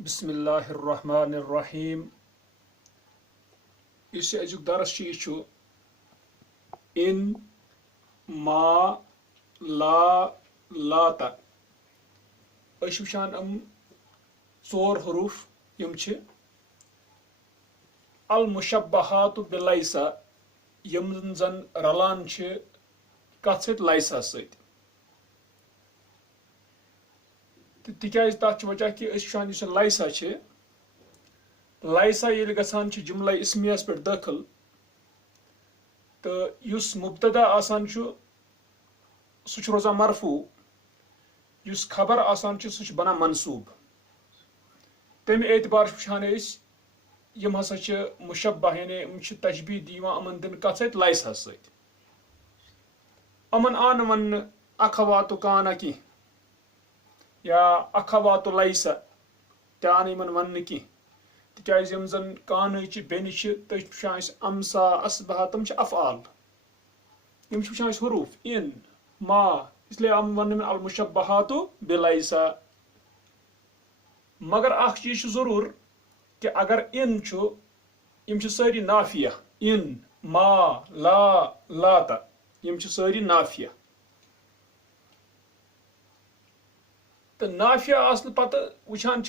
بسم اللہ الرحمن الرحیم اس ازیک درس یہ ان ما لا لاتا وچان ژور حروف یم المشبہات بلیسا یم زن رلان کت ست لائسا ست تکیاز تک وجہ کہ وچان اس لائسا لائسا یل گژھان جملہ اسمیس پہ داخل تو اس مبتدا آسان سہ روزان مرفوع اس خبر آسان سہ بنان منصوب تمہ اعتبار وچان یم ہسا مشبہ یعنی تشبیہ دیوان دن کت ست لائسا ست امن آن ون اخوات کانا کی یا اخوات لائسا تان یمن ون کی تکیاز یم زن کانچ بین وچان امسا اصبہ تم افعال یم وچان حروف ان ما اس لیے ون المشبہات بلیسا مگر اخ چیز ضرور کہ اگر ان یم ساری نافیہ ان ما لا لاتا یم ساری نافیہ تو نافیہ آسن پتہ وچان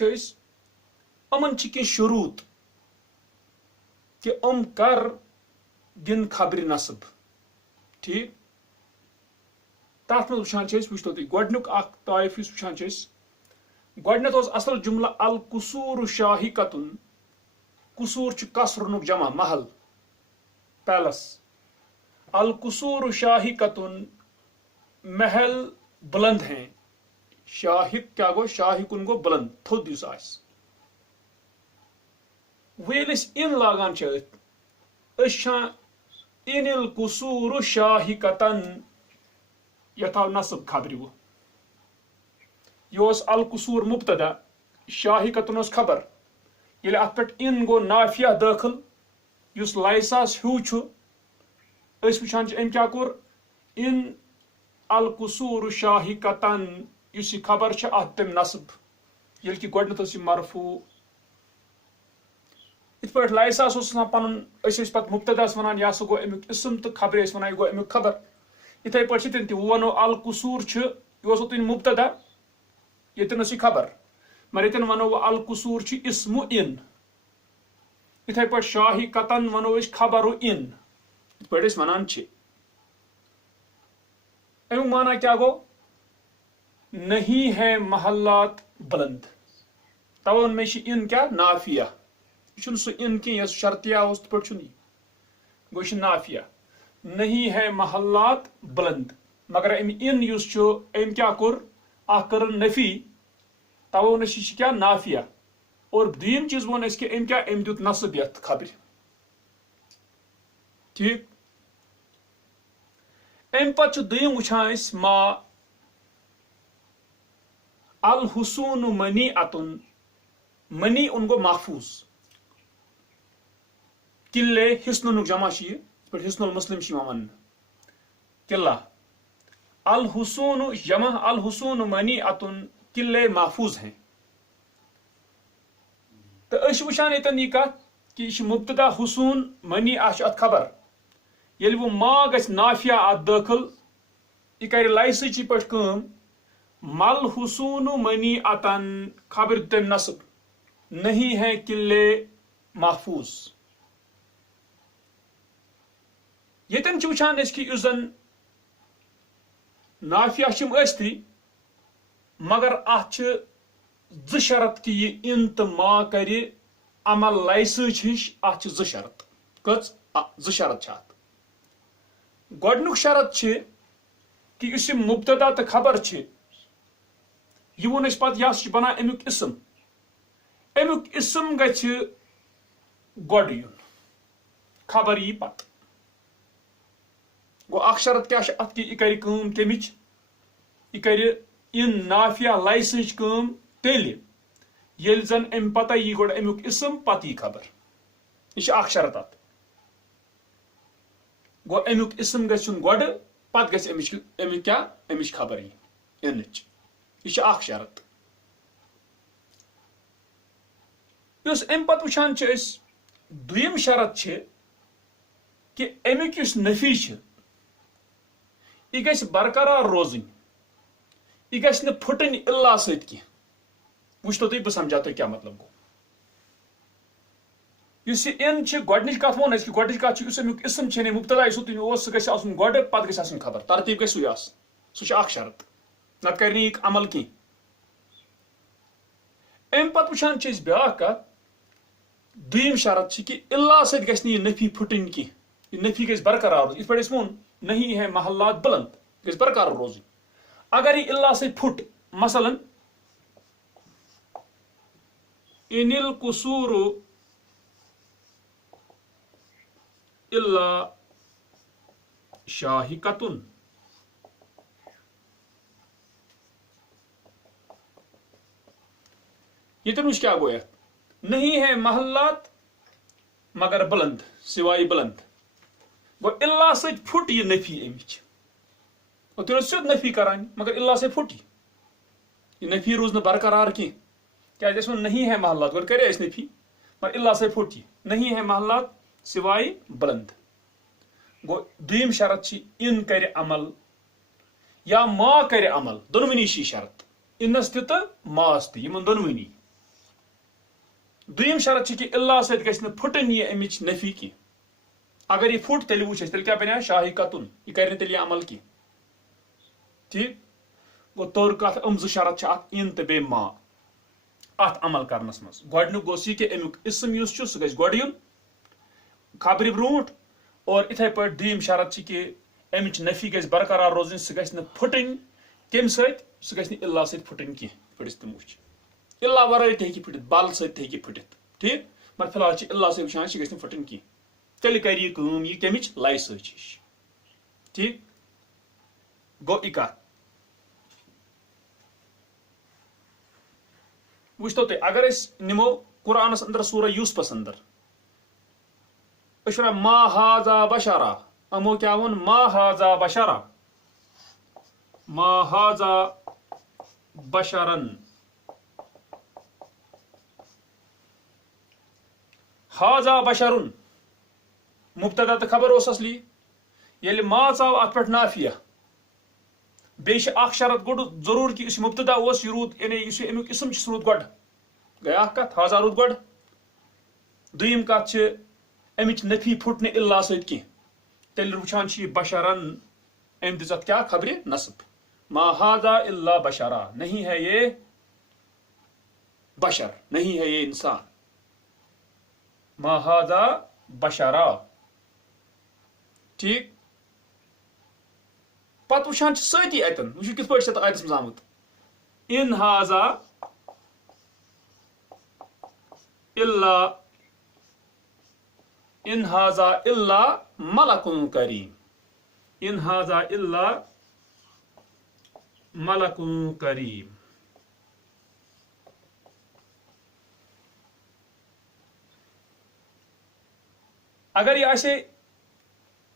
امن کی شروط کہ کر دن خبر نصب ٹھیک تر مز وچان وچتو تھی گۄڈنیُک اکھ طائف یُس وچان گۄڈنیتھ اوس اصل جملہ القصور شاہکتن قصور کسرنک جمع محل پیلس القصور شاہکتن محل بلند ہیں شاہک کیا گو شاہکن گو بلند تھود یس آس ویل ان لاگان ان القصور شاہکتن یتھ آو نصب خبر یہ القصور مبتدا شاہکتن خبر یل ات پہ ان گو نافیہ داخل اس لائساس ہیو وچان ام کیا کور ان القصور شاہکتن اس خبر ات تم نصب یل کہ گۄڈنیتھ مرفوع ات پہ لائساس پن پتہ مبتداس ونان یہ سا گو امیک اسم تو خبر ونان یہ گو امیک خبر اتھے پہ تم تہ ونو القصور یہ تین مبتدا یتن خبر مگر یتن ونو القصور اسم ان اتھے پہ شاہکتن ونو خبر ان ات پہ ونان امیک معنی کیا گو نہیں ہے محلات بلند تون میں ان کیا نافیہ یہ سہ ان کی یس شرطیہ اس پہ گو نافیہ نہیں ہے محلات بلند مگر ام ان اس ام کیا کور کر نفی تون کیا نافیہ اور دویم چیز ون اس کہ ام کیا ام دیت نصب یت خبر ٹھیک ام پتہ دویم وچھان ما الحسون منی اتن منی ان گو محفوظ قلعے حسن جمع حسن المسلم ون قلعہ الحسون جمع الحسون منی اتن قلعے محفوظ ہیں تو وچان یتن یہ کت کہ یہ مبتدا حسون منی ات خبر یل وہ ما گژھِ نافیہ ات داخل یہ کر لائسچی پہ مل حسون منی اتن خبر تم نصب نہیں ہے قلعے محفوظ یتن وچان کہ اس زن نافیہ ثتی مگر ات شرط کہ یہ ان تو ما کر عمل لائسچ ہش ات شرط کچ شرط گۄڈنیُک شرط کہ اس مبتدا تو خبر یہ ون پتہ یہ بنان امیک اسم گژھِ گۄڈٕ یُن خبر یی پتہ گو اخ شرط کیا ات کہ یہ کر کمچ یہ کر ان نافیہ لائسچ تیل یل زن ام پتہ یہ گۄڈٕ امیک اسم پتہ یہ خبر یہ اخ شرط ات گو امیک اسم گژھِ یُن گۄڈٕ پتہ گژھِ امیک کیا امچ خبر یہ اخ شرط یُس امہِ پتہٕ وٕچھان چھِ أسۍ دوٚیِم شرط چھِ کہِ امیُک یُس نفی چھِ یہِ گژھِ برقرار روزٕنۍ یہِ گژھِ نہٕ پھٕٹٕنۍ اِلا سۭتۍ کینٛہہ وٕچھتو تُہۍ بہٕ سمجاو تۄہہِ کیٛاہ مطلب گوٚو یُس یہِ اِن چھِ گۄڈنِچ کتھ ووٚن اَسہِ کہِ گۄڈنِچ کتھ چھِ یُس امیُک اسم چھِ یعنی مُبتدا یُس اوس سُہ گژھِ آسُن گۄڈٕ پتہٕ گژھِ آسٕنۍ خبر ترتیٖب گژھِ سُے آسُن سُہ چھُ اکھ شرط نتہٕ کرِ نہٕ یہِ عمل کینٛہہ امہِ پتہٕ وٕچھان چھِ أسۍ بیاکھ کتھ دوٚیِم شرط چھِ کہِ اِلا سۭتۍ گژھِ نہٕ یہِ نفی پھٕٹٕنۍ کینٛہہ یہِ نفی گژھِ برقرار روزٕنۍ یِتھ پٲٹھۍ اَسہِ ووٚن نہیں ہے محلات بلند گژھِ برقرار روزٕنۍ اگر یہِ اِلا سۭتۍ پھُٹ مثلاً ان القصور الا شاہکتن ییٚتٮ۪ن وٕچھ کیٛاہ گوٚو یتھ نہیں ہے محلات مگر بلند سوائے بلند گوٚو اِلا سۭتۍ پھُٹ یہِ نفی امِچ گوٚو تیٚلہِ اوس سیوٚد نفی کران مگر اِلا سۭتۍ پھُٹ یہِ نفی روٗز نہٕ برقرار کینٛہہ کیٛازِ اَسہِ ووٚن نہیں ہے محلات گۄڈٕ کرے اَسہِ نفی مگر اِلا سۭتۍ پھُٹ یہِ نہیں ہے محلات سوائے بلند گوٚو دوٚیِم شرط چھِ اِن کرِ عمل یا ما کرِ عمل دۄنوٕنی چھِ یہِ شرط اِنس تہِ تہٕ ماس تہِ یِمن دۄنوٕنی دوٚیِم شرط چھِ کہِ اِلا سۭتۍ گژھِ نہٕ پھٕٹٕنۍ یہِ امِچ نفی کینٛہہ اگر یہِ پھُٹ تیٚلہِ وٕچھ اَسہِ تیٚلہِ کیٛاہ بنیٛاو شاہکتن یہِ کرِ نہٕ تیٚلہِ یہِ عمل کینٛہہ ٹھیٖک گوٚو توٚر کتھ یِم زٕ شرط چھِ اکھ اِن تہٕ بیٚیہِ ما اتھ عمل کرنس منٛز گۄڈنیُک گوٚژھ یہِ کہِ امیُک اسم یُس چھُ سُہ گژھِ گۄڈٕ یُن خبرِ برونٛٹھ اور اِتھے پٲٹھۍ دوٚیِم شرط چھِ کہِ امِچ نفی گژھِ برقرار روزٕنۍ سُہ گژھِ نہٕ پھٕٹٕنۍ کمہِ سۭتۍ سُہ گژھِ نہٕ اِلا سۭتۍ پھٕٹٕنۍ کینٛہہ یِتھ پٲٹھۍ أسۍ تِم وٕچھ اِلا ورٲے تہِ ہیٚکہِ پھٕٹِتھ بل سۭتۍ تہِ ہیٚکہِ پھٕٹِتھ ٹھیٖک مگر فِلحال چھِ اِلا سۭتۍ وٕچھان یہِ گژھِ نہٕ پھٕٹٕنۍ کینٛہہ تیٚلہِ کرِ یہِ کٲم یہِ کمِچ لایہِ سۭتۍ چھِ ٹھیٖک گوٚو یہِ کتھ وٕچھتو تُہۍ اگر أسۍ نِمو قرآنس اندر سورہ یوسفس اندر أسۍ چھِ وَنان ما ہاذا بشرا یِمو کیٛاہ ووٚن ما ہاذا بشرا ما ہاذا بشرن ہاذا بشرن مبتدا تہٕ خبر اوس اصلی ییٚلہِ ما ژاو اتھ پٮ۪ٹھ نافیہ بیٚیہِ چھِ اکھ شرط گوٚو ضروٗر کہِ یُس یہِ مبتدا اوس یہِ روٗد یعنی یُس یہِ امیُک اسم چھُ سُہ روٗد گۄڈٕ گٔے اکھ کتھ ہاذا روٗد گۄڈٕ دوٚیِم کتھ چھِ امِچ نفی پھُٹ نہٕ اِلا سۭتۍ کینٛہہ تیٚلہِ وٕچھان چھِ یہِ بشرن أمۍ دِژ اتھ کیٛاہ خبرِ نصب ما ہاذا الا بشرا نہیں ہے یہ بشر نہیں ہے یہ انسان ما ہاذا بشرا ٹھیٖک پتہٕ وٕچھان چھِ سۭتی اتٮ۪ن وٕچھِو کِتھ پٲٹھۍ چھِ اتھ آیتس منٛز آمُت ان ہاذا الا ان ہاذا الا ملکٌ کریم ان ہاذا الا ملکٌ کریم اگر یہِ آسہِ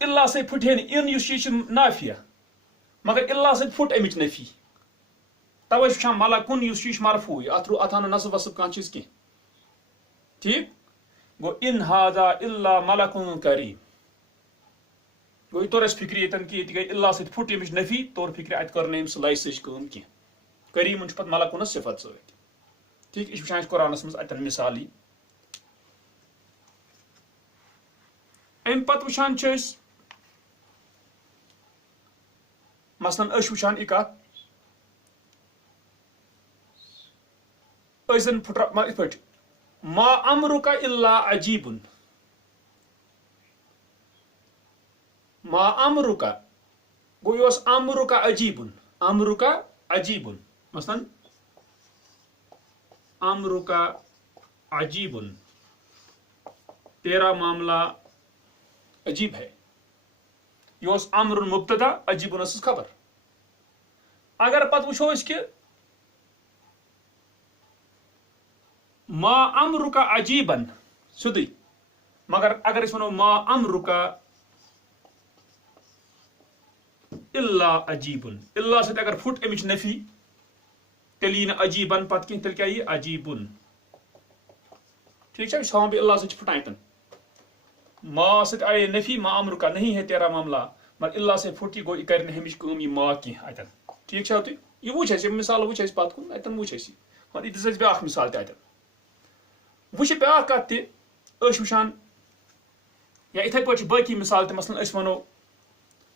اِلا سۭتۍ پھٕٹہِ نہٕ اِن یُس یہِ چھِ نافیہ مگر اِلا سۭتۍ پھُٹ امِچ نفی توے چھُ وٕچھان ملکُن یُس چھُ یہِ چھُ مرفوٗع اتھ آو نہٕ نصب وصب کانٛہہ چیٖز کینٛہہ ٹھیٖک گوٚو ان ہاذا الا ملکٌ کریم گوٚو یہِ توٚر اَسہِ فِکرِ ییٚتٮ۪ن کہِ ییٚتہِ گٔے اِلا سۭتۍ پھُٹ امِچ نفی توٚر فِکرِ اَتہِ کٔر نہٕ أمۍ سُہ لایسٕچ کٲم کینٛہہ کریٖمن چھُ پتہٕ ملکُنس صفت سۭتۍ ٹھیٖک یہِ چھُ وٕچھان أسۍ قرآنس منٛز اتٮ۪ن مثالی امہِ پتہٕ وٕچھان چھِ أسۍ مثلاً أسۍ وٕچھان یہِ کتھ أسۍ زن پھٕٹراو یِتھ پٲٹھۍ ما امرُکا الا عجیٖبٌ ما امرُکا گوٚو یہِ اوس امرُکا عجیٖبٌ امرُکا عجیٖبٌ مثلاً امرُکا عجیٖبٌ تیرا معاملہ عجیب ہے یہ اوس امرُن مبتدا عجیٖبٌ ٲسٕس خبر اگر پتہٕ وٕچھو أسۍ کہِ ما امرُکا عجیٖبن سیوٚدُے مگر اگر أسۍ وَنو ما امرُکا الا عجیٖبٌ الا سۭتۍ اگر پھُٹ امِچ نفی تیٚلہِ یی نہٕ عجیٖبن پتہٕ کینٛہہ تیٚلہِ کیٛاہ یی عجیٖبٌ ٹھیک ہے سوام بھی اللہ سے پھٹائیں ما ست آئے نفی ما امر کا نہیں ہے تیرا معاملہ مگر اللہ سے پھٹ یہ گو یہ کرنے ہمش کام یہ ما کی اتن ٹھیک ہے تھی یہ وچ یہ مثال وچ پات کن اتن وچ مگر یہ دس بیاکھ مثال تہ اتن وچ بیاکھ کت تہ اس وچان یا اتھے پٲٹھۍ چھِ باقی مثال تہ مثلا اس ونو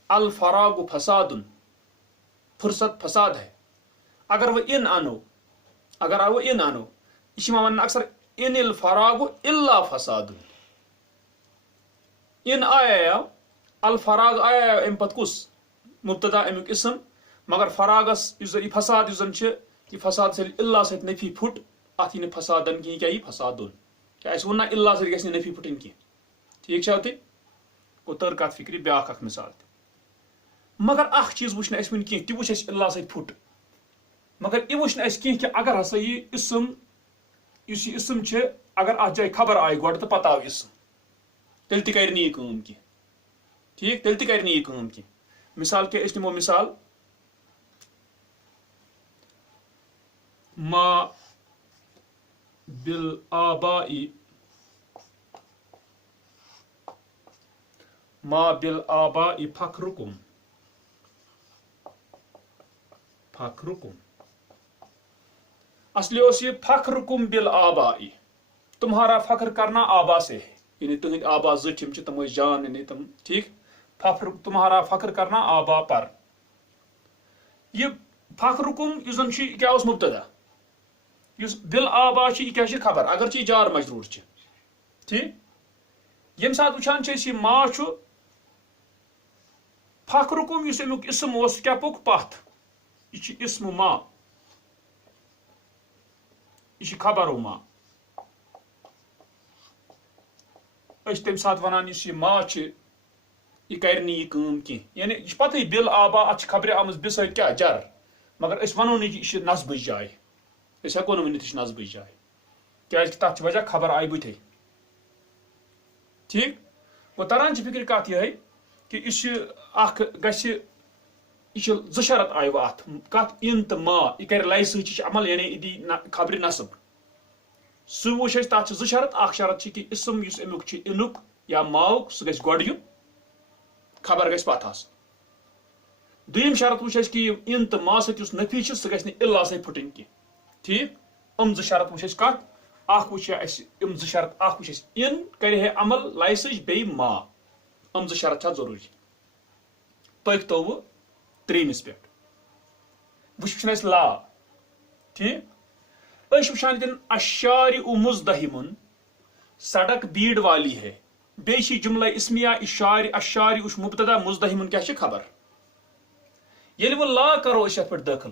الفراغ فساد فرصت فساد ہے اگر وہ ان آنو یہ ون اکثر ان الفراغ الا فساد ان آیا الفراغ آیا ام پت کس مبتدا امیک اسم مگر فراغس یہ فساد یہ فساد سے اللہ ست نفی پھٹ ات یہ فسادن کی کیا یہ فسادن کیا اس ون اللہ ست گژھِ نفی پھٹن کی ٹھیک چھا تھی گو تر کت فکری بیاکھ اکھ مثال مگر اخ چیز وچھ اس ون کی تہ وچھ اس اللہ ست پھٹ مگر یہ وچھ اس کی کہ اگر ہسا یہ اسم اس یہ اسم چھ اگر ات جائے خبر آئی گۄڈٕ تہٕ پتہٕ آو اسم تیٚلہِ تہِ کرِ نہٕ یہِ کٲم کینٛہہ ٹھیک تیٚلہِ تہِ کرِ نہٕ یہِ کٲم کینٛہہ مثال کیا أسۍ نِمو مثال ما بالآباء فخركم اصلی اس یہ فخركم بالآباء تمہارا فخر کرنا آبا سے ہے یعنی تہند آبا زٹھم چھ تم جان یعنی تم ٹھیک فخر تمہارا فخر کرنا آبا پر یہ فخركم یہ زن کیا اس مبتدا اس بالآبا یہ کیا خبر اگر جار مجرور ٹھیک یم سات وچان یہ ما چھ فخركم اس امیک اسم اس کیا پوک پتھ یہ اسم ما یہ خبر و ما اس تم سات ونان اس یہ ما یہ کر نی یہ کام کی یعنی یہ پتہ بل آبا ات خبر آمز بس کیا جر مگر اس ونو نی یہ نصب جائے اس ہیکو نہ ونت یہ نصب جائے کیاز کہ تات وجہ خبر آئی بتھے ٹھیک وہ تران فکر کت یہ کہ یہ اخ گژھِ یہ ز شرط آئی ات کت ان تو ما یہ کر لائے سی عمل یعنی یہ دی خبر نصب سہ وچ تات ز شرط اخ شرط کہ اسم اس امیک انک یا ماؤک سہ گژھِ گۄڈٕ یُن خبر گژھِ پتہ آسٕنۍ دوٚیِم شرط وچ کہ ان تو ما سۭتۍ یُس نفی چھ سہ گژھِ نہٕ الا سۭتۍ پھٹٕنۍ کینٛہہ ٹھیک ام ز شرط وچ کت اخ وچ اس ام ز شرط اخ وچ ان کرِ ہے عمل لایسٕج بیٚیہِ ما ام ز شرط چھا ضروری پٔکۍتو وٕ ترٛیٚیمِس پٮ۪ٹھ وچھن اس لا ٹھیک اس وچھان یتن الشارع مزدحم سڑک بھیڑ والی ہے بیشی جملہ اسمیہ الشارع مبتدا مزدحم کیا چھ خبر ییٚلہِ وہ لا کرو اس ات پہ داخل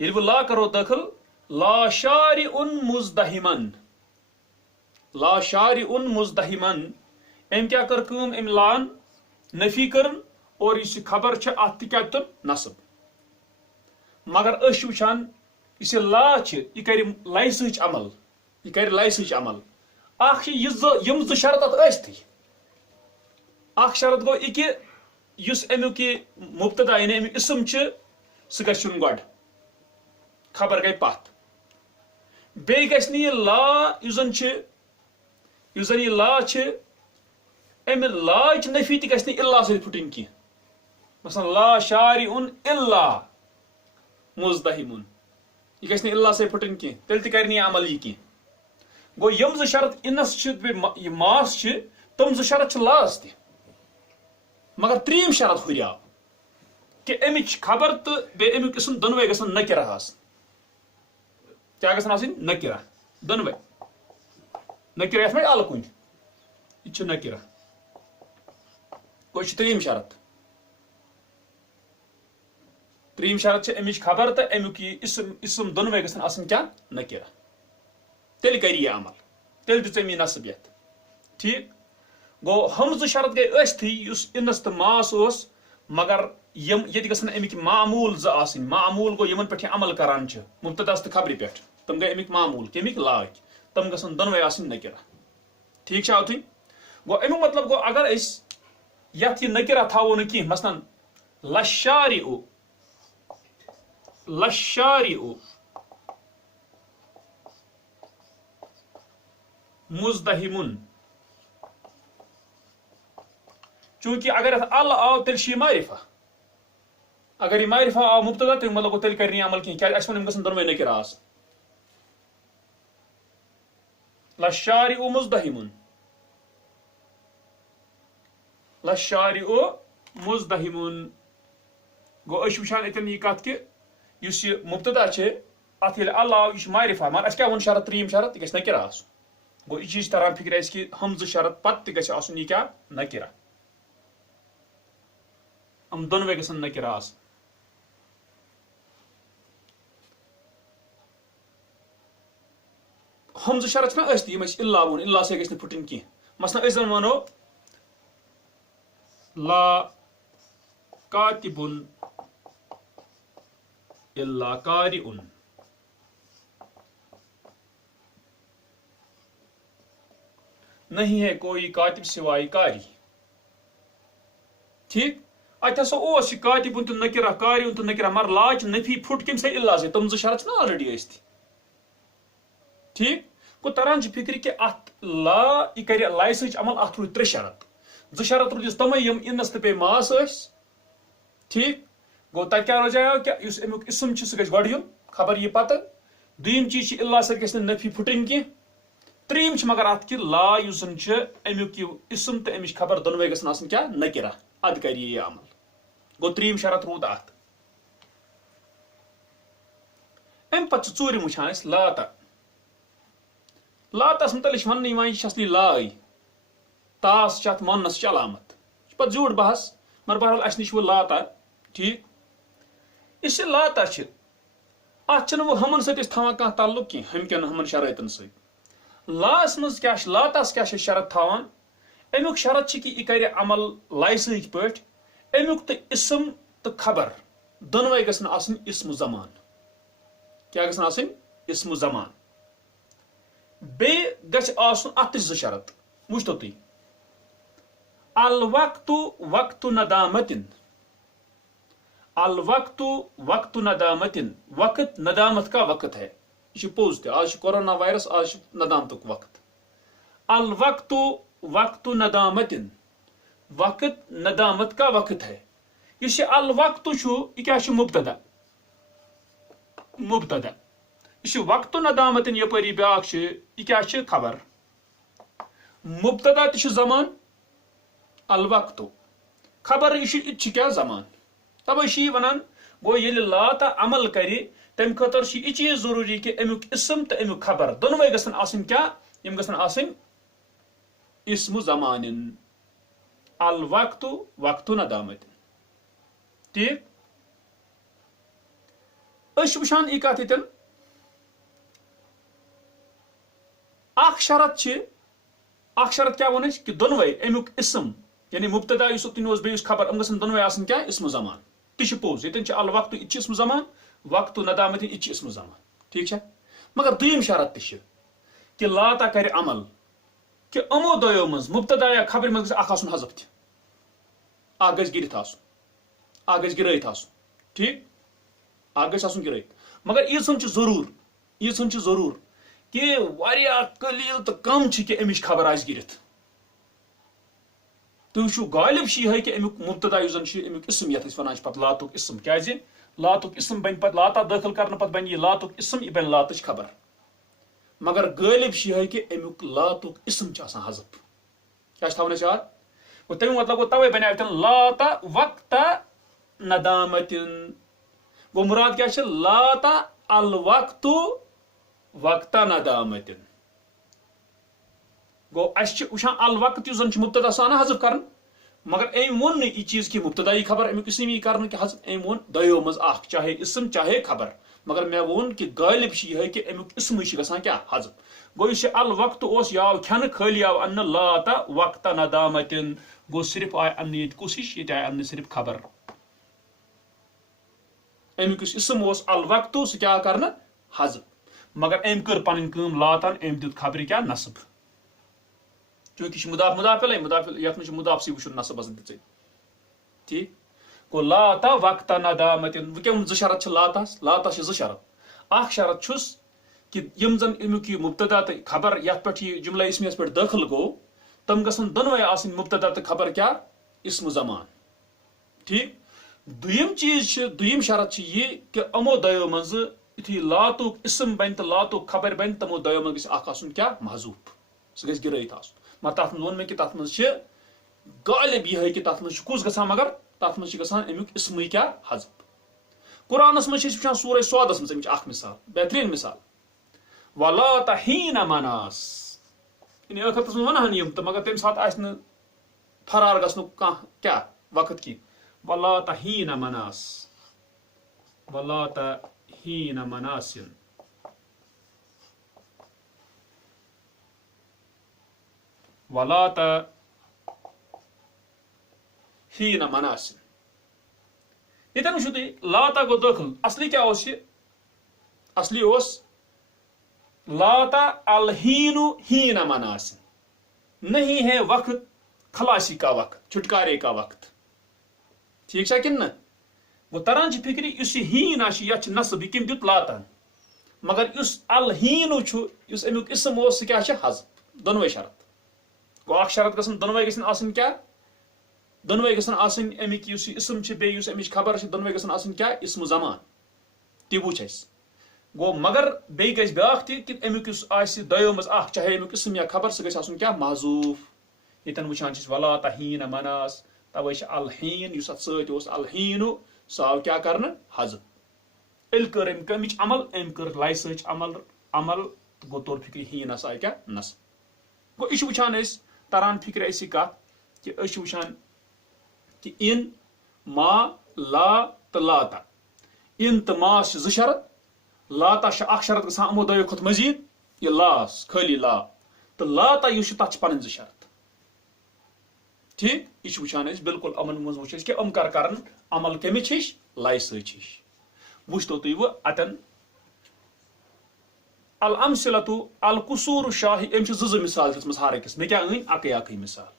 ییٚلہِ وہ لا کرو داخل لا شارع مزدحمن لا شارع مزدحمن ام کیا کر کٲم ام لان نفی کرن اور اس خبر چھ ات تہ کیا تن نصب مگر اس وچھان اس لا یہ کر لائسٕچ عمل یہ کر لائسٕچ عمل اخ یم ز شرط ات ٲسۍتھٕے اخ شرط گو یہ کہ اس امیک مبتدا یعنی امیک اسم چھ سہ گژھِ یُن گۄڈٕ خبر گئی پتھ بیٚیہِ گژھِ نہٕ یہ لا یُس زن یہ لا چھ امہ لاچ نفی تہ گژھِ نہٕ الا سۭتۍ پھٹٕنۍ کینٛہہ مثلا لا شارع الا مزدحم یہ گژھِ نہٕ الا سۭتۍ پھٹٕنۍ کینٛہہ تیٚلہِ تہِ کر نہٕ یہِ عمل یہ کینٛہہ گو یم ز شرط انس یہ ماس چھ تم ز شرط چھ لاس تہ مگر ترٛیٚیِم شرط ہُریو کہ امچ خبر تو بیٚیہِ امیُک اسم دۄنوے گژھن نکرہ آسٕنۍ کیا گژھن آسٕنۍ نکرہ دۄنوے نکرہ یتھ منٛز الہٕ کُنہِ یہ چھ نکرہ گوٚو یہِ چھُ ترٛیٚیِم شرط ترٛیٚیِم شرط چھ امچ خبر تو امیُک یہ اسم دۄنوے گژھن آسٕنۍ کیا نکرہ تیٚلہِ کر یہ عمل تیٚلہِ دِژ أمۍ یہِ نصب یتھ ٹھیک گو ہم زٕ شرط گئی ٲسۍتھٕے یُس انس تو ماس اوس مگر یم ییٚتہِ گژھن امیک معموٗل زٕ آسٕنۍ معموٗل گو یمن پٮ۪ٹھ یہِ عمل کران چھِ مبتداس تہٕ خبرِ پٮ۪ٹھ تم گئی امیک معموٗل کمیک لاچ تم گژھن دۄنوے آسٕنۍ نکرہ ٹھیک چھا اتھٕے گو امیک مطلب گو اگر أسۍ یتھ یہ نکرہ تھاوو نہٕ کینٛہہ مثلاً لشارع مزدحم چونکہ اگر اتھ ال آو تیل چھ معرفہ اگر یہ معرفہ آو مبتدا تو مطلب گو تیل کر نہیں عمل کہیں کیا اس میں گژھن دونوے نکر آس للشارع مزدحم للشارع مزدحم گو اس وچھان اتن یہ کت کہ اس یہ مبتدا ات یل ال آو یہ معرفہ مگر اس کیا ون شرط تریم شرط یہ گژھِ نکر آسن گو یہ چیز تران فکر اس کہ حمزہ شرط پتہ تہ گژھِ آسن یہ کیا نکرہ ہم دونوے گژھن نکر آسن حمزہ شرط نا ٲسۍ یم الا ون الا سے گژھِ نہٕ پھٹن کینٛہہ مثلا أسۍ زن ونو لا کاتب الا قارئ نہیں ہے کوئی کاتب سوائے قاری ٹھیک اتھ ہسا اوس یہ کاتب تو نکرہ قاری تو نکرہ مگر لا چ نفی پھٹ کم سے الا سے تم زٕ شرط نا آلریڈی ٲسۍ ٹھیک گو تران فکر کہ ات لا یہ کر لائسٕچ عمل ات روٗدۍ ترٛےٚ شرط زٕ شرط روٗدِس تمے یم انس تہٕ بیٚیہِ ماس ٲسۍ ٹھیک گو تتہِ کیٛاہ روزیو کہ یُس امیُک اسم چھُ سُہ گژھِ گۄڈٕ یُن خبر یہِ پتہٕ دوٚیِم چیٖز چھِ الا سۭتۍ گژھِ نہٕ نفی پھٕٹٕنۍ کینٛہہ ترٛیٚیِم چھِ مگر ات کہ لا یُس زن چھُ امیُک یہِ اسم تہٕ امِچ خبر دۄنوے گژھن آسٕنۍ کیٛاہ نکرہ اد کر یہِ عمل گو ترٛیٚیِم شرط روٗد ات امہِ پتہٕ چھِ ژوٗرِم وٕچھان أسۍ لاتا لاتس متعلق ون یہ اصلی لاے تاس ات مونس علامت یہ پتہ زیوٗٹھ بحث مگر بہرحال اس نش وہ لاتا ٹھیک اس لاتا ات وہ ہمن ست تھوان کھانا تعلق کی ہمکن ہمن شرائطن ست لاس مز کیا لاتس کیا شرط تھوان امیک شرط کہ یہ کر عمل لائسٕکۍ پٲٹھۍ امیک تو اسم تو خبر دونوے گژھن آسن اسم زمان کیا گژھن آسن اسم زمان بیٚیہِ گژھِ آسُن اتھ تہِ زٕ شرط وٕچھتو تُہۍ الوقت وقت ندامتن الوقت وقت ندامتن وقت ندامت کا وقت ہے یہ پوز تہ آج کورونا وائرس آج ندامتک وقت الوقت وقت ندامتن وقت ندامت کا وقت ہے یہ الوقت یہ کیا مبتدا مبتدا یہ وقت ندامتن یپری بیاکھ یہ کیا خبر مبتدا تہ زمان الوقت خبر یہ کیا زمان توے ونان گو یل لاتا عمل کر تم خاطر یہ چیز ضروری کہ امیک اسم تو امیک خبر دونوے گژھن آسن کیا یم گژھن آسن اسم زمان الوقت وقت ندامت ٹھیک اس وچھان یہ کت یتن اخ شرط کیا ون کہ دونوے امیک اسم یعنی مبتدا اس بیس خبر ام گژھن دونوے آسن کیا اسم زمان تہ پوز یتن الوقت یہ اسم زمان وقت ندامت یہ اسم زمان ٹھیک مگر دویم شرط تہ کہ لاتا کر عمل کہ امو دۄیو مز مبتدا یا خبر مز اخ آسن حذف تہ اخ گژھِ گرِتھ آسن اخ گژھِ گرٲیِتھ آسن ٹھیک اخ گژھِ آسن گرٲیِتھ مگر ییٖژھن چھُ ضروٗر کہ واریاہ قلیل تو کم کہ امچ خبر آس گرِتھ تُہۍ وٕچھِو غالب یہ کہ امیک مبتدا یُس زن امیک اسم یتھ ونان پتہ لاتُک اسم کیازِ لاتُک اسم بن پتہ لاتا دٲخل کرنہٕ پتہٕ بن یہ لاتُک اسم یہ بن لاتٕچ خبر مگر غالب یہ کہ امیک لاتُک اسم آسان حذف کیا تھاوان أسۍ یاد گوٚو تمیُک مطلب گوٚو توے بنیو تن لاتا وقت ندامتن گوٚو مراد کیا لاتا الوقت وقت ندامتن گو اس وچھان الوقت یُس زن مبتدا سان حذف کرن مگر ام وون یہ چیز کہ مبتدائی خبر امیک اسم کرن کہ حذف ام وون دۄیو مز اخ چاہے اسم چاہے خبر مگر میں وون کہ غالب یہ کہ امیک اسم گژھان کیا حذف گو یہ الوقت اوس یہ آو کھنہ خالی آو ان لاتا وقت ندامتن گو صرف آئے ان یہ کوشش یہ آئے ان صرف خبر امیک اسم اوس الوقت سہ کیا کرنا حذف مگر ام کر پن کام لاتان ام دیت خبر کیا نصب چونکہ مضاف مضاف یت من مضاف سی وچھن نصب آسان دِژٕے ٹھیک گو لاتا وقت ندامتن وۄنۍ کیٛاہ زٕ شرط لاتس چھِ زٕ شرط اکھ شرط چھُس کہ یم زن امیک یہ مبتدا تو خبر یت پہ یہ جملہ اسمیس پہ داخل گو تم گھن دونوے آسن مبتدا تو خبر کیا اسم زمان ٹھیک دویم چیز دویم شرط یہ کہ امو دیو مز یتھی لاتک اسم بن تو لاتک خبر بن تمو دیو مز گھن کیا محذوف سہ گھس گرائت آسن مگر تر من وون کہ تر مز غالب یہ کہ تر مز کس گھان مگر تر مز گھان امیک اسمے کیا حذف قرآنس مز وچان سورہ سودس مز امیچ مثال بہترین مثال ولا تحین مناس یعنی ٲخرتس منٛز ونہن یم تو مگر تمہِ ساتہٕ آسہِ نہٕ فرار گژھنُک کانٛہہ کیٛاہ وقت کینٛہہ ولا تحین مناس ولا تحین مناسن ولا تحین مناسن یتن وچھو تُہۍ لاتا گوٚو دٲخل اصلی کیٛاہ اوس یہِ اصلی اوس لاتا الہین ہین مناسن نہیں ہے وقت خلاصی کا وقت چھٹکارے کا وقت ٹھیک چھا کن نہ وہ تران فکری اس ہین آش یہ نصب یہ کم دیت لاتان مگر اس الہین اس امیک اسم اس سہ کیا حذف دونوے شرط گو اخ شرط گھن دونوے گھن آسن کیا دونوے گھن آسن امیک اس اسم بیٚیہِ یُس امچ خبر دونوے گھن آسن کیا اسم زمان تہِ وچھ اس گو مگر بیٚیہِ گژھِ بیاکھ تہِ کہ امیک یُس آسہِ دۄیو منٛز اکھ چاہے امیک اسم یا خبر سہ گژھِ آسن کیا محذوف یتن وچھان چھِ ولا تحین مناس توے الہین اس ات ست اوس الہین سہ آو کیا کرنا حذف ایل کر ام کمچ عمل ام کر لائسچ عمل گو طور فکر ہینس آئی کیا نصب گو یہ وچھان اس تران فکر اسی کت کہ اس وچھان کہ ان ما لا تو لاتا ان تو ما ز شرط لاتا اخ شرط گژھان امو دۄیو کھۄتہٕ مزید یہ لاس خالی لا تو لاتا یُس تتھ پن ز شرط ٹھیک یہ وچھان بالکل امن مز وچھ کہ ام کرن عمل کمچ ہش لائس ہش وچھتو تھی وہ اتن الامثلۃ القصور شاہی ام زٕ مثال دِژمٕژ ہر أکِس مےٚ کیٛاہ أنۍ اکٕے مثال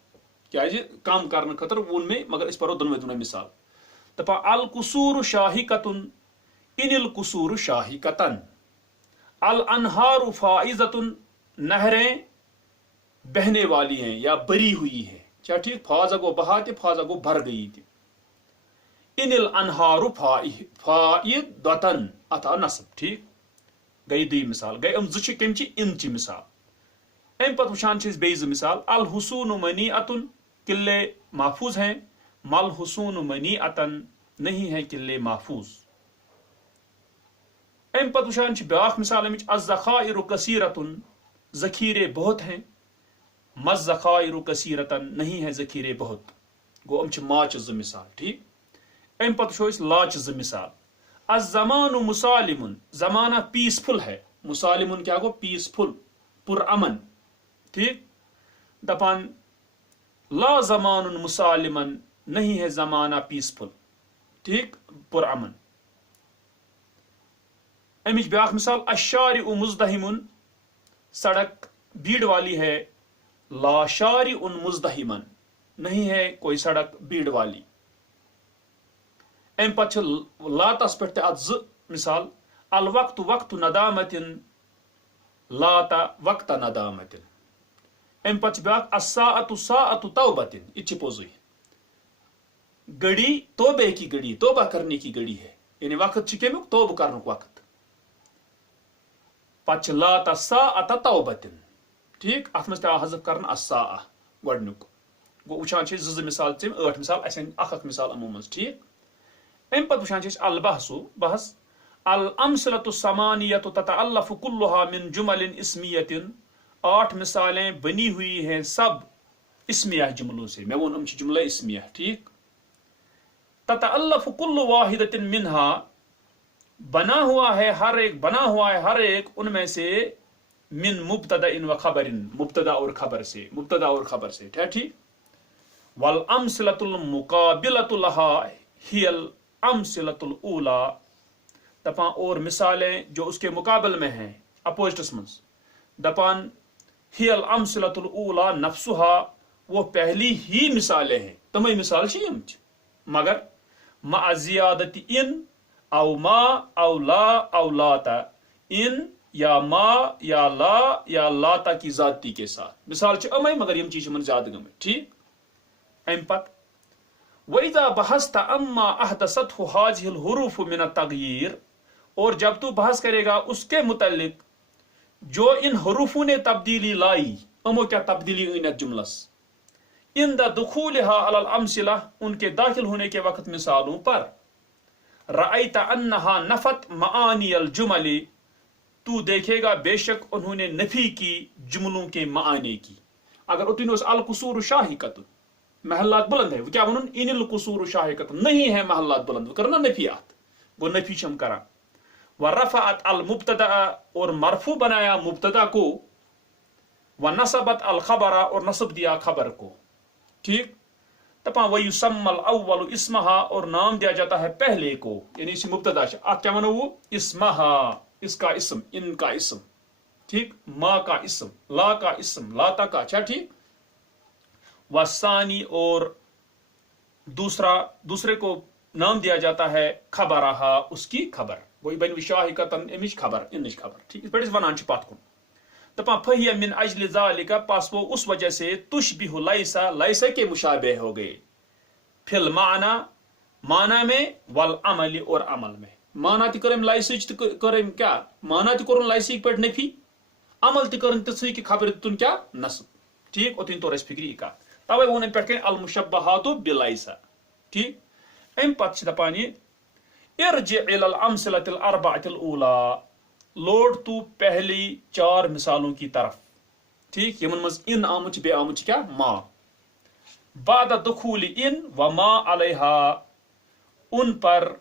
کیازِ کم کرنہٕ خٲطرٕ ووٚن مےٚ مگر أسۍ پرو دۄنوے مثال دپان القصور شاہِکتن ان القصور شاہِکتن الانہار فائزۃ نہریں بہنے والی ہیں یا بری ہوئی ہے کیا ٹھیک فاضا گو بہا تہ فاضا گو بھر گئی تہ ان الانہار فائدتن ات آو نصب ٹھیک گئی دوی مثال گئی ام زٕ کمچ ان چی مثال ام پتہ وچھان بیٚیہِ زٕ مثال الحصون منیعۃ قلعے محفوظ ہیں مل حصون منیعۃ نہیں ہے قلعے محفوظ ام پتہ وچھان بیاکھ مثال امچ الذخائر کثیرۃ ذخیرے بہت ہیں مز ذخائر کثیرتن نہیں ہے ذخیرے بہت گو ام ماچ زٕ مثال ٹھیک ام پتہ وچھو أسۍ لاچ زٕ مثال الزمان مسالم زمانہ پیسفل ہے مسالم کیا گو پیسفل پر امن ٹھیک دپان لا زمان مسالمن نہیں ہے زمانہ پیسفل ٹھیک پر امن امچ بیاکھ مثال الشارع مزدحم سڑک بھیڑ والی ہے لا شارع مزدحما نہیں ہے کوئی سڑک بھیڑ والی ام پتہ لاتس پہ ات زٕ مثال الوقت وقت ندامت لاتا وقت ندامت ام پتہ بیاکھ الساعۃ ساعۃ توبۃ یہ پوزے گھڑی توبے کی گھڑی توبہ کرنے کی گھڑی ہے یعنی وقت کمیک توبہ کرنک وقت پتہ لاتا ساعۃ توبۃ ٹھیک ات مز تہ حذف کرنا الساعہ گۄڈنیُک گو وچھان زٕ مثال ژم 8 مثال اسن اکھ مثال امو مز ٹھیک ام پتہ وچھان البحث بحث الامثلۃ الثمانیۃ تتألف كلها من جمل اسمیۃ 8 مثالیں بنی ہوئی ہیں سب اسمیہ جملوں سے میں ون جملہ اسمیہ ٹھیک تتألف كل واحدۃ منها بنا ہوا ہے ہر ایک ان میں سے من مبتدا و خبر مبتدا اور خبر سے ٹھیک والامثلۃ المقابلۃ لها هي الامثلۃ الاولى دپان اور مثالیں جو اس کے مقابل میں ہیں اپوزٹس منز دپان هي الامثلۃ الاولى نفسها وہ پہلی ہی مثالیں ہیں تمہیں مثال چھ مگر مع زیادت ان او ما او لا او لاتا ان یا ما یا لا یا لاتا کی ذاتی کے ساتھ. مثال چھ امے مگر یم چیز من زیادہ گمت. ٹھیک. ام پت وَإِذَا بَحَثْتَ أَمَّا أَحْدَثَتْهُ هَذِهِ الْحُرُوفُ مِنَ التَّغْيِيرِ، اور جب تو بحث کرے گا اس کے متعلق جو ان حروفوں نے تبدیلی لائی، امو کیا تبدیلی انت جملس، عند دخولها على الامثلہ، ان کے داخل ہونے کے وقت مثالوں پر، رأیت انها نفت معانی الجمل، تو دیکھے گا بے شک انہوں نے نفی کی جملوں کے معنی کی. اگر اتنوس القصور شاہقت، محلات بلند ہے، وہ کیا ونن ان القصور شاہقت، نہیں ہے محلات بلند، وہ کرنا نفیات، وہ نفی چم کرا. ورفعت المبتدا، اور مرفوع بنایا مبتدا کو، ونصبت الخبر، اور نصب دیا خبر کو. ٹھیک. تپا ویسمى الاول اسمها، اور نام دیا جاتا ہے پہلے کو، یعنی اسی مبتدا سے آپ کیا منو وہ اسمها، اس کا اسم، ان کا اسم. ٹھیک. ما کا اسم، لا کا اسم، لاتا کا. اچھا ٹھیک. والثانی، اور دوسرے کو نام دیا جاتا ہے خبرہا، اس کی خبر. وہی بن وشاہکتن، امچ خبر، انچ خبر. ٹھیک. اس پر ونان چھ پات کن. دپا فہی من اجل ذالک، پس وہ اس وجہ سے تشبہ لیسا، لیسا کے مشابہ ہو گئے، فی المعنی، معنی میں، والعمل، اور عمل میں. معنی تی کرم لیسچ تی کرم کیا، معنی تی کرن لیسک پر نفی، عمل تی کرن تسی کی خبر تن کیا نصب. ٹھیک. اوتین تو رس فکری کا توے ون پہ کن المشبہات بلیسا. ٹھیک. ام پت چھ دپان یہ ارجع الی الامثلۃ الاربعۃ الاولی، لوٹ تو پہلی 4 مثالوں کی طرف. ٹھیک. یمن مز ان آمچ بے آمچ کیا ما، بعد دخول ان و ما علیہا، ان پر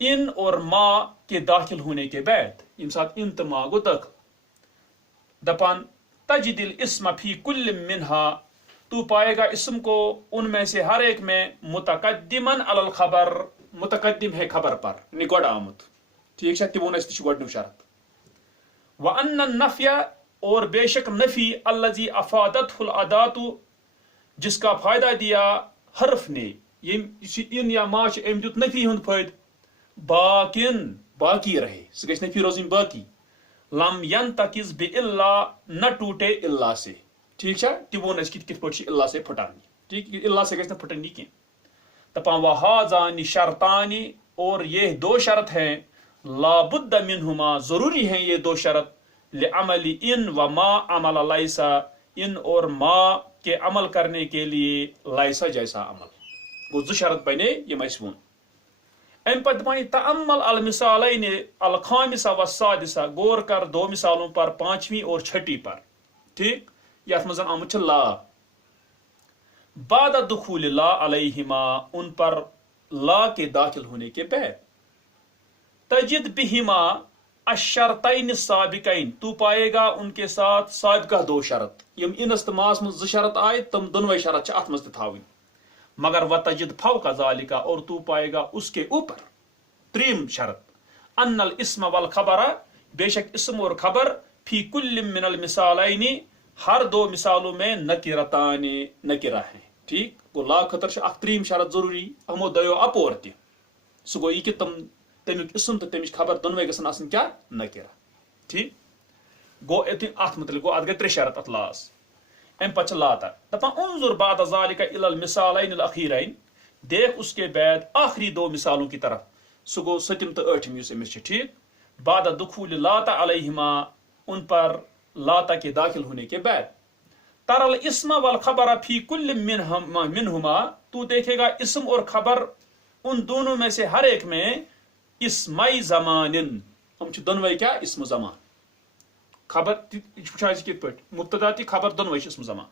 ان اور ما کے داخل ہونے کے بعد، یم ساتھ ان تو ما گو داخل. دپان تجد الاسم فی کل منہا، تو پائے گا اسم کو ان میں سے ہر ایک میں متقدماً علی الخبر، متقدم ہے خبر پر، یعنی گوڑ آمد. ٹھیک ہے. تبون اس تش گوڑنو شرط. وان النفی، اور بے شک نفی، الذی افادتہ الادات، جس کا فائدہ دیا حرف نے، ان یا ما چھ ام دیت نفی ہند فائد، باقین، باقی رہے، سہ گژھِ نفی روزن باقی. لم ینتقض بالا، نہ ٹوٹے اللہ سے. ٹھیک ہے. تبون اس کت پٹ اللہ سے پھٹانی. ٹھیک. اللہ سے گژھِ نہ پھٹنی کی. دپان وہذان شرطان، اور یہ 2 شرط ہیں، لا بد منہما، ضروری ہیں یہ 2 شرط، لعمل ان و ما عمل لیسا، ان اور ما کے عمل کرنے کے لیے لیسا جیسا عمل. گو 2 شرط بنے یہ مسون. ام پت دپان تأمل المثالین الخامسہ والسادسہ، غور کر 2 مثالوں پر، 5ویں اور 6ٹی پر. ٹھیک. یت مزن آمت چھ لا، بعد دخول لا علیہما، ان پر لا کے داخل ہونے کے بعد، تجد بہما الشرطین السابقین، تو پائے گا ان کے ساتھ سابقہ 2 شرط. یم انس تو ماس مز 2 شرط آئے، تم دونوے شرط ات مز تھاوی. مگر وتجد فوق ذالک، اور تو پائے گا اس کے اوپر 3 شرط، ان الاسم والخبر، بے شک اسم اور خبر، فی کل من المثالین، ہر 2 مثالوں میں نکرتان، نکرہ ہیں. ٹھیک. گو لا خطر چھ اخ 3 شرط ضروری، ہمو دیو اپور تہ، سہ گو یہ کہ تمیک اسم تو تمچ خبر دونوے گژھن آسن کیا نکرہ. ٹھیک. گو ات متعلق گو ات گئی 3 شرط ات لاس. ام پتہ لاتا. دپان انظر بعد ذالک الی المثالین الاخیرین، دیکھ اس کے بعد آخری 2 مثالوں کی طرف، سہ گو 7م تو 8م اس امس. ٹھیک. بعد دخول لاتا علیہما، ان پر لاتا کے داخل ہونے کے بعد، تر الاسم والخبر فی کل منہما، تو دیکھے گا اسم اور خبر ان دونوں میں سے ہر ایک میں، اسمائی زمان، ہم چھ دونوے کیا اسم زمان. خبر کت پہ مبتدا تی خبر دونوے اسم زمان.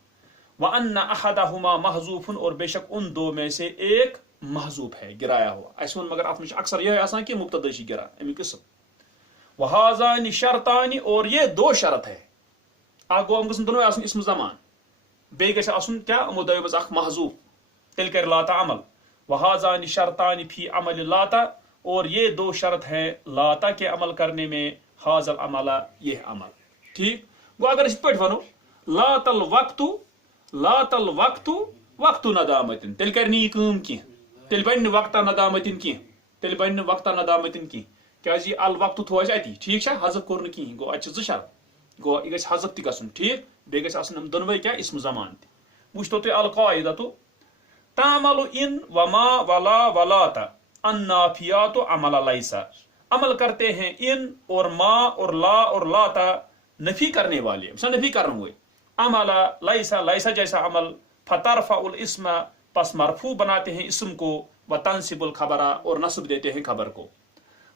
وان احدہما محذوف، اور بے شک ان 2 میں سے ایک محذوف ہے، گرایا ہوا. اس مگر ات میں اکثر یہ آسان کہ مبتدا چھ گرا امیک اسم. وہذان شرطان، اور یہ 2 شرط ہے. اکھ گو گژھن دونوے آسن اسم زمان، بیٚیہِ گژھِ آسن کیا یِمو دۄیو منٛز اکھ محذوف، تیٚلہِ کرِ لاتا عمل. وہذان شرطان فی عمل لاتا، اور یہ 2 شرط ہیں لاتا کے عمل کرنے میں، حاضل عمل، یہ عمل. ٹھیک. گو اگر اس پہ ونو لات الوقت، لات الوقت وقت ندامتن، تیٚلہِ کرِ نہٕ یہِ کٲم کینٛہہ، تیٚلہِ بنہِ نہٕ وقتہ ندامتن کینٛہہ، تیٚلہِ بنہِ نہٕ وقتہ ندامتن کینٛہہ. کیازِ یہِ الوقت تھوو اَسہِ اَتی ٹھیٖک چھا حذف کوٚر نہٕ کِہیٖنۍ گوٚو اَتہِ چھِ 2 شرط گوٚو یہِ گژھِ حذف تہِ گژھُن ٹھیٖک بیٚیہِ گژھِ آسٕنۍ یِم دۄنوَے کیٛاہ اسم زمان تہِ وٕچھتو تُہۍ القاعدتُ تعمل ان وما ولا ولاۃ النافیات عمل لیسا عمل کرتے ہیں ان اور ما اور لا اور لاتا نفی کرنے والے مثلا نفی کرنے ہوئے عمل لیسا لیسا جیسا عمل فترفع الاسم پس مرفوع بناتے ہیں اسم کو وتنصب الخبر اور نصب دیتے ہیں خبر کو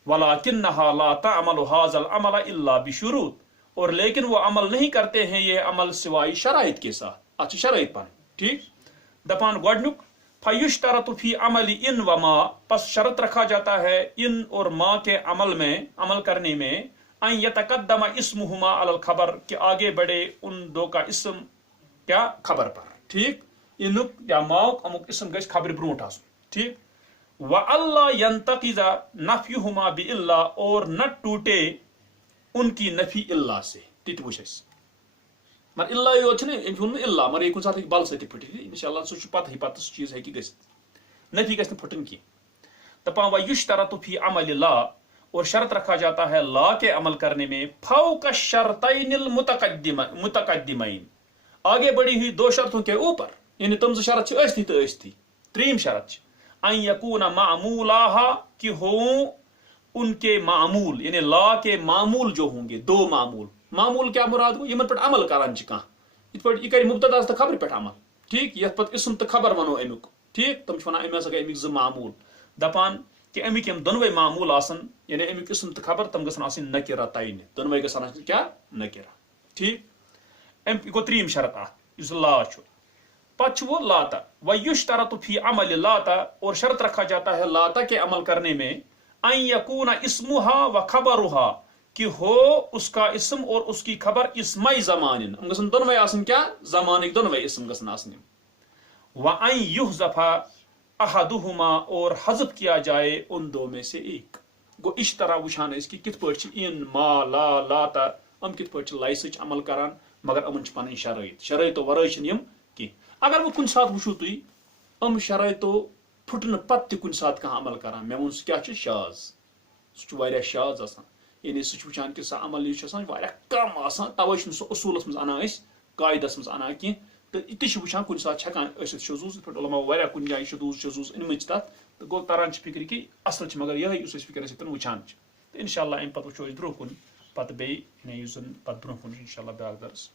ولکنھا لا تعمل ھذا العمل الا بشروط اور لیکن وہ عمل نہیں کرتے ہیں یہ عمل سوائے شرائط کے ساتھ اچھا شرائط پن ٹھیک دپان گۄڈنیُک فیشترط فی عمل ان و ما پس شرط رکھا جاتا ہے ان اور ما کے عمل میں عمل کرنے میں ان یتقدم اسمہما علی الخبر کہ آگے بڑھے ان دو کا اسم کیا خبر پر ٹھیک انک یا ماؤک امک اسم گژھِ خبر برونٹھ آسن ٹھیک وَأَلَّا يَنْتَقِضَ نَفْيُهُمَا بِإِلَّا اور نہ ٹوٹے ان کی نفی اللہ سے تِتہِ وٕچھ اَسہِ مگر اللہ یوت چھُنہٕ أمۍ ووٚن نہٕ اللہ مگر یہِ کُنہِ ساتہٕ ہیٚکہِ بل سۭتۍ تہِ پھٕٹِتھ اِنشاء اللہ سُہ چھُ پتہٕے پتہٕ سُہ چیٖز ہیٚکہِ گٔژھِتھ نفی گژھِ نہٕ پھٕٹٕنۍ کینٛہہ دپان وَيُشْتَرَطُ فِي عَمَلِ لا اور شرط رکھا جاتا ہے لا کے عمل کرنے میں فوق الشرطین المتقدمین آگے بڑھی ہوئی 2 شرطوں کے اوپر یعنی تم 2 شرط چھِ ٲسۍتھٕے تہٕ ٲسۍتھٕے 3یم شرط چھِ ان یکون معمولاہا کہ ہوں ان کے معمول یعنی لا کے معمول جو ہوں گے 2 معمول کیا مراد گو یمن پہ عمل کران کانٛہہ یِتھ پٲٹھۍ یہِ کرِ مبتداس تہٕ خبرِ پٮ۪ٹھ عمل ٹھیک یتھ پتہٕ اسم تہٕ خبر ونو امیُک ٹھیک تم چھِ ونان أمۍ ہسا گٔے امیِکۍ 2 معمول دپان کہ امیِکۍ یِم دۄنوَے معمول آسن یعنی امیُک اسم تہٕ خبر تم گژھن آسٕنۍ نکرتین دۄنوَے گژھن آسٕنۍ کیٛاہ نکرہ ٹھیک یہِ گوٚو 3یم شرط اکھ یُس لا چھُ پتہ چھُ وہ لاتا وَيُشْتَرَطُ فِي عَمَلِ لاتا اور شرط رکھا جاتا ہے لاتا کے عمل کرنے میں ان یکون اسمھا وخبرھا کہ ہو اس کا اسم اور اس کی خبر اسمائی زمان ہم گژھن دۄنوَے آسٕنۍ کیٛاہ زمانٕکۍ دۄنوَے اسم گژھن آسٕنۍ وَأَن یُحذف احدہما اور حذف کیا جائے ان 2 میں سے ایک گوٚو اشترا وٕچھان أسۍ کہِ کِتھ پٲٹھۍ چھِ ان ما لا لاتا یِم کِتھ پٲٹھۍ چھِ لایسٕچ عمل کران مگر یِمن چھِ پنٕنۍ شرٲیطو ورٲے چھِنہٕ یِم کینٛہہ اگر وۄنۍ کُنہِ ساتہٕ وٕچھو تُہۍ یِم شرٲیطو پھٕٹنہٕ پتہٕ تہِ کُنہِ ساتہٕ کانٛہہ عمل کران مےٚ ووٚن سُہ کیٛاہ چھُ شاذ سُہ چھُ واریاہ شاذ آسان یعنی سُہ چھُ وٕچھان کہِ سُہ عمل یُس چھُ آسان واریاہ کم آسان تَوَے چھُنہٕ سُہ اصوٗلس منٛز اَنان أسۍ قاعدس منٛز اَنان کینٛہہ تہٕ یہِ تہِ چھِ وٕچھان کُنہِ ساتہٕ چھِ ہٮ۪کان ٲسِتھ شذوٗز یِتھ پٲٹھۍ علماء واریاہ کُنہِ جایہِ شذوٗز أنمٕتۍ تَتھ تہٕ گوٚو تران چھِ فِکرِ کہِ اصل چھِ مگر یِہے یُس أسۍ فِکر سۭتۍ وٕچھان چھِ تہٕ اِنشاء اللہ اَمہِ پتہٕ وٕچھو أسۍ برونٛہہ کُن پتہٕ بیٚیہِ یُس زن پتہٕ برونٛہہ کُن چھُ اِنشاء اللہ بیٛاکھ درس